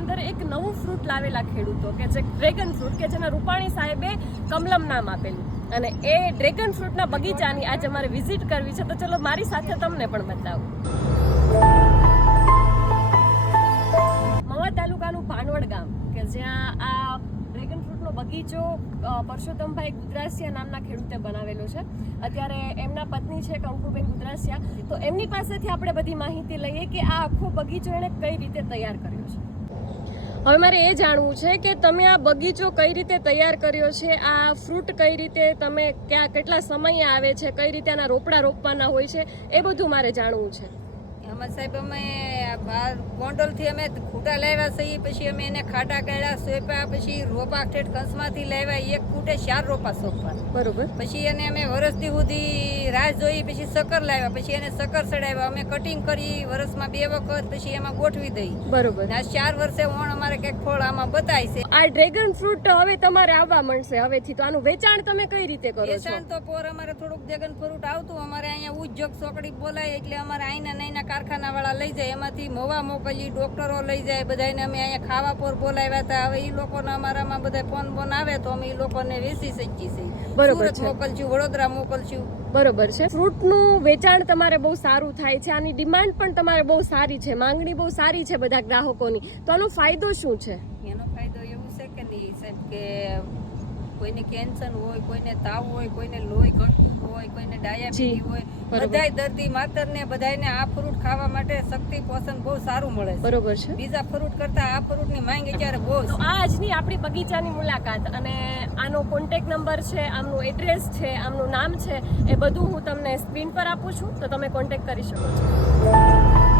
અંદર એક નવું ફ્રૂટ લાવેલા ખેડૂતો કે જે ડ્રેગન ફ્રૂટ કે જેને રૂપાણી સાહેબે કમલમ નામ આપેલું, અને એ ડ્રેગન ફ્રૂટના બગીચાની આજે અમારે વિઝિટ કરવી છે. તો ચલો મારી સાથે તમને પણ બતાવું. મહુવા તાલુકાનું પાનવડ ગામ કે જ્યાં આ ડ્રેગન ફ્રૂટનો બગીચો પરસોત્તમભાઈ ગુદરાસિયા નામના ખેડૂતે બનાવેલો છે. અત્યારે એમના પત્ની છે કંકુબેન ગુદરાસિયા, તો એમની પાસેથી આપણે બધી માહિતી લઈએ કે આ આખો બગીચો એણે કઈ રીતે તૈયાર કર્યો છે. હવે મારે એ જાણવું છે કે તમે આ બગીચો કઈ રીતે તૈયાર કર્યો છે, આ ફ્રૂટ કઈ રીતે તમે કેટલા સમયે આવે છે, કઈ રીતે આના રોપડા રોપવાના હોય છે, એ બધું મારે જાણવું છે. એમાં સાહેબ અમે ગોંડલથી અમે ખૂટા લાવ્યા છીએ, પછી અમે એને ખાટા કાઢ્યા, સોંપ્યા, પછી રોપા ઠેઠ કંસમાંથી લાવ્યા, 1 ફૂટે 4 રોપા સોંપવા. બરોબર. પછી એને અમે વરસથી સુધી રાહ જોઈ, પછી શક્કર લાવ્યા, પછી એને શક્કર ચડાવ્યા, અમે કટિંગ કરી વર્ષમાં 2 વખત, પછી એમાં ગોઠવી દઈ. બરોબર. આ 4 વર્ષે ઓણ અમારે કંઈક ફળ આમાં બતાય છે. આ ડ્રેગન ફ્રૂટ હવે તમારે આવવા મળશે હવેથી, તો આનું વેચાણ તમે કઈ રીતે કરો છો? વેચાણ તો પોર અમારે થોડુંક ડ્રેગન ફ્રૂટ આવતું, અમારે અહીંયા ઉદ્યોગ ચોકડી બોલાય એટલે અમારે અહીંના કારખાના વાળા લઈ જાય, એમાંથી મવા મોકલી, ડોક્ટરો લઈ જાય, બધાને અમે અહીંયા ખાવા પોર બોલાવ્યા હતા. હવે એ લોકોને અમારામાં બધા ફોન આવે તો અમે એ લોકોને વેચી શકીએ છીએ. સુરત મોકલશું, વડોદરા મોકલશું. બરોબર છે. ફ્રૂટનું વેચાણ તમારે બહુ સારું થાય છે, આની ડિમાન્ડ પણ તમારે બહુ સારી છે, માંગણી બહુ સારી છે બધા ગ્રાહકોની, તો આનો ફાયદો શું છે? એનો ફાયદો એવું છે કે નહીં સાહેબ, કે કોઈને કેન્સર હોય, કોઈને તાવ હોય, કોઈને લોહી ઘટતું હોય, કોઈને ડાયાબિટીસ હોય, બધાય દર્દી માતરને બધાને આ ફ્રૂટ ખાવા માટે શક્તિ પોષણ બહુ સારું મળે છે. બરોબર છે. બીજા ફ્રૂટ કરતા આ ફ્રૂટની માંગ અત્યારે બહુ છે. આજની આપણી બગીચાની મુલાકાત અને આનો કોન્ટેક્ટ નંબર છે, આમનું એડ્રેસ છે, આમનું નામ છે, એ બધું હું તમને સ્ક્રીન પર આપું છું, તો તમે કોન્ટેક્ટ કરી શકો છો.